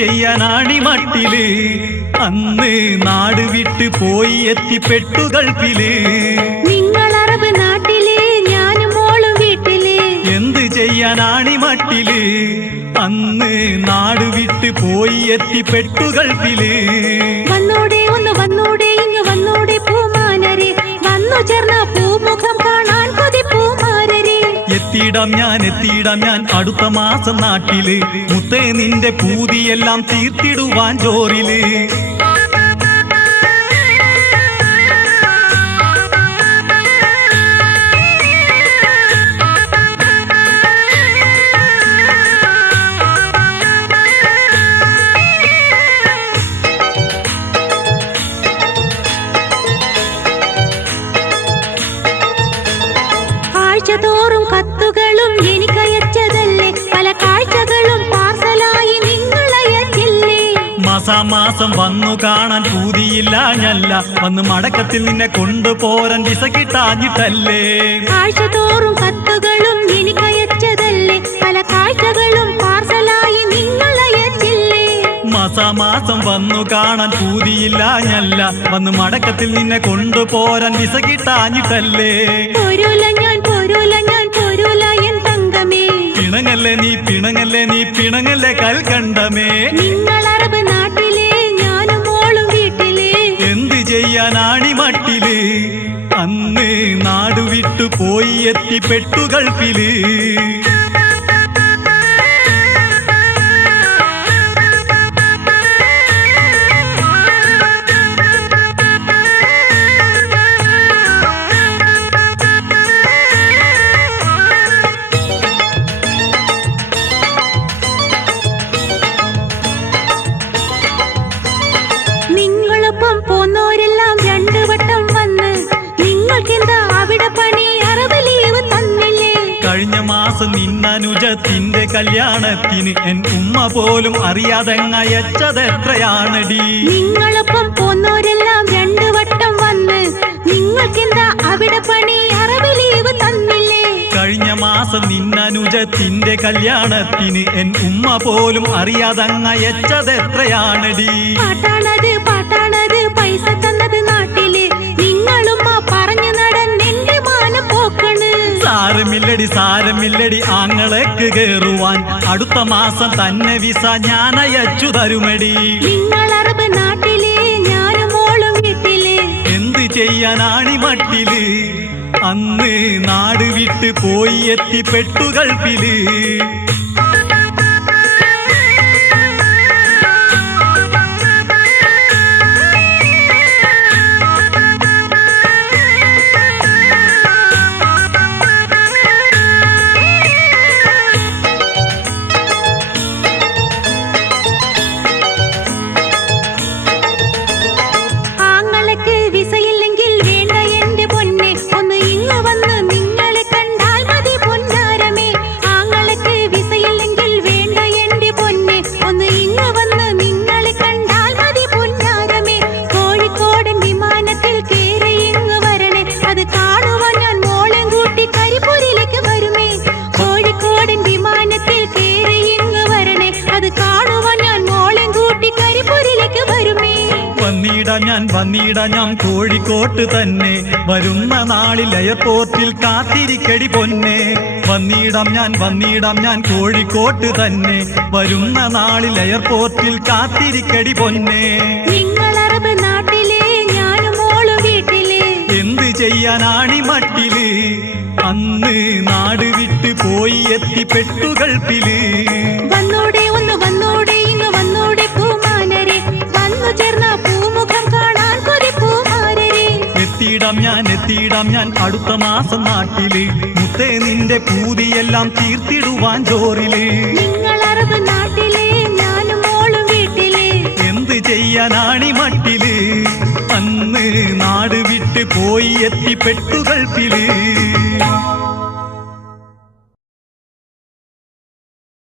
ചെയ്യാനാണി മട്ടില് അന്ന് നാട് വിട്ട് പോയി എത്തിപ്പെട്ടു ഗൾഫില്. നിങ്ങൾ അറബ് നാട്ടില് ഞാനും മോളും വീട്ടില്. എന്ത് ചെയ്യാനാണി മട്ടില് അന്ന് നാട് വിട്ട് പോയി എത്തിപ്പെട്ടു ഗൾഫില്. വന്നൂടെ ഒന്ന് വന്നൂടെ ഇങ്ങ് വന്നൂടെ പൂമാനരെ, വന്നു ചേർന്ന പൂമുഖം കാണാൻ കൊതി പൂമാരരെ. എത്തിയിടാം ഞാൻ അടുത്ത മാസം നാട്ടില്, മുത്തേ നിന്റെ പൂതിയെല്ലാം തീർത്തിടുവാൻ ജോറില്. തോറും കത്തുകളും എനിക്കയച്ചതല്ലേ, പല കാഴ്ചകളും പാർസലായി നിങ്ങൾ അയച്ചില്ലേ. മാസാമാസം വന്നു കാണാൻ പൂതിയില്ല ഞല്ല, വന്ന് മടക്കത്തിൽ നിന്നെ കൊണ്ടുപോരാൻ വിസ കിട്ടാഞ്ഞിട്ടല്ലേ. ആഴ്ച തോറും കത്തുകളും എനിക്കയച്ചതല്ലേ, പല കാഴ്ചകളും പാർസലായി നിങ്ങൾ അയച്ചില്ലേ. മാസാമാസം വന്നു കാണാൻ പൂതിയില്ല ഞല്ല, വന്ന് മടക്കത്തിൽ നിന്നെ കൊണ്ടുപോരാൻ വിസ കിട്ടാഞ്ഞിട്ടല്ലേ. പോരൂല എൻ തങ്കമേ, പിണങ്ങല്ലേ നീ പിണങ്ങല്ലേ കൽക്കണ്ടമേ. നിങ്ങൾ അറബ് നാട്ടിലെ ഞാനും മോളും വീട്ടിലെ. എന്ത് ചെയ്യാനാണി മട്ടില് അന്ന് നാട് വിട്ടു പോയി എത്തിപ്പെട്ടു ഗൾഫില്. പോന്നോരെല്ലാം രണ്ടു വട്ടം വന്ന്, നിങ്ങൾക്കെന്താ അവിടെ പണി, അറബ് ലീവ് തന്നില്ലേ. കഴിഞ്ഞ മാസം നിന്നനുജത്തിന്റെ കല്യാണത്തിന് എൻ ഉമ്മ പോലും അറിയാതെങ്ങയച്ചതെത്രയാണടി. നിങ്ങളൊപ്പം പോന്നോരെല്ലാം രണ്ടു വട്ടം വന്ന്, നിങ്ങൾക്കെന്താ അവിടെ പണി, അറബ് ലീവ് തന്നില്ലേ. കഴിഞ്ഞ മാസം നിന്നനുജത്തിന്റെ കല്യാണത്തിന് എൻ ഉമ്മ പോലും അറിയാതെങ്ങയച്ചതെത്രയാണടി. പാട്ടാണത് പൈസ തന്നത് നാട്ടില്, നിങ്ങളുമ്മ പറഞ്ഞു നടന്നെന്റെ മാനം പോക്കണ്. സാരമില്ലടി ആങ്ങളേക്ക് കേറുവാൻ, അടുത്ത മാസം തന്നെ വിസ ഞാൻ അയച്ചു തരുമടി. നിങ്ങൾ അറബ് നാട്ടില് ഞാനും മോളും വീട്ടില്. എന്ത് ചെയ്യാനാണി മട്ടില് അന്ന് നാട് വിട്ട് പോയി എത്തിപ്പെട്ടു ഗൾഫില്. വിസയില്ലെങ്കിൽ വേണ്ട എന്റെ പൊന്നെ, ഒന്ന് ഇങ്ങ് വന്ന് നിങ്ങളെ കണ്ടാൽ മതി പൊന്നാരമേ. ആങ്ങളക്ക് വിസയില്ലെങ്കിൽ വേണ്ട എന്റെ പൊന്നെ, ഒന്ന് ഇങ്ങ് വന്ന് നിങ്ങളെ കണ്ടാൽ മതി പൊന്നാരമേ. കോഴിക്കോടൻ വിമാനത്തിൽ കേറി ഇങ്ങ് വരണേ, അത് കാണുവാൻ ഞാൻ മോളെ കൂട്ടി കരിപ്പൂരിലേക്ക് വരുമേ. കോഴിക്കോടൻ വിമാനത്തിൽ കേറി ഇങ്ങ് വരണേ, അത് കാണുവാൻ ഞാൻ മോളെ കൂട്ടി കരിപ്പൂരിലേക്ക് വരുമേ. വന്നിടാ ഞാൻ കോഴിക്കോട്ട് തന്നെ, വരുന്ന നാളിൽ എയർപോർട്ടിൽ കാത്തിരിക്കടി പൊന്നെ. വന്നിടാം ഞാൻ കോഴിക്കോട്ട് തന്നെ, വരുന്ന നാളിൽ എയർപോർട്ടിൽ കാത്തിരിക്കടി പൊന്നെ. നിങ്ങൾ അറബ് നാട്ടിലെ ഞാനും മോളും വീട്ടിലെ. എന്ത് ചെയ്യാനാണി മട്ടില് അന്ന് നാട് വിട്ട് പോയി എത്തിപ്പെട്ടു ഗൾഫില്. വന്നൂടെ ഒന്ന് വന്നൂടെ ഇങ്ങ് വന്നൂടെ പൂമാനരെ, വന്നു ചേർന്ന പൂമുഖം കാണാൻ കൊതി പൂമാരരെ. എത്തിയിടാം ഞാൻ അടുത്ത മാസം നാട്ടില്, മുത്തേ നിന്റെ പൂതിയെല്ലാം തീർത്തിടുവാൻ ജോറില്. നിങ്ങൾ അറബ് നാട്ടിലെ ഞാനും മോളും വീട്ടിലെ. എന്ത് ചെയ്യാനാണി മട്ടില് അന്ന് നാട് വിട്ട് പോയി എത്തിപ്പെട്ടു ഗൾഫില്.